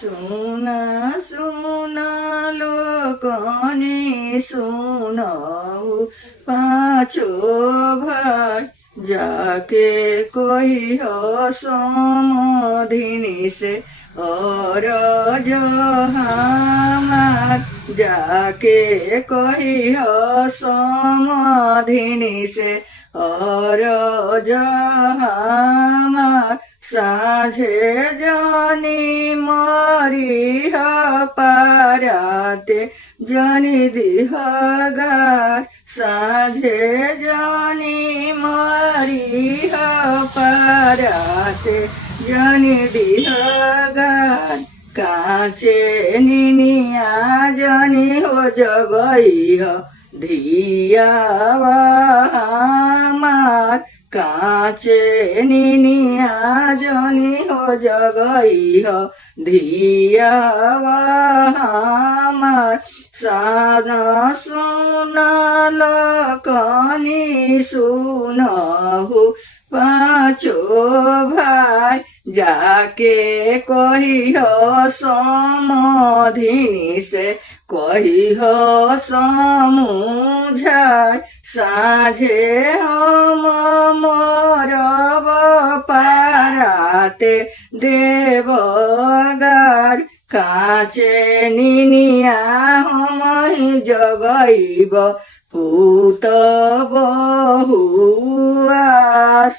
सुना सुना लोकने सुनाऊ पाँचो भाई जाके कोई हो समधिनी से और जहामार जाके कोई हो समधिनी से और जहामार साझे जानी मरी पाराते जानी दिहगार साझे जानी मरी पाराते जानी दिहगार काचे निनिया जानी हो जगई हो धिया हमार काचे निनिया जनी हो जगई हो धिया हमार सादा सुना लकनी सुनहु पाँचो भाई जाके कही हो समधिनी से कही हो समुझाय साझे हम मरब पाराते देवगार काचे निनिया हम ही जगईब पूत बहुआस।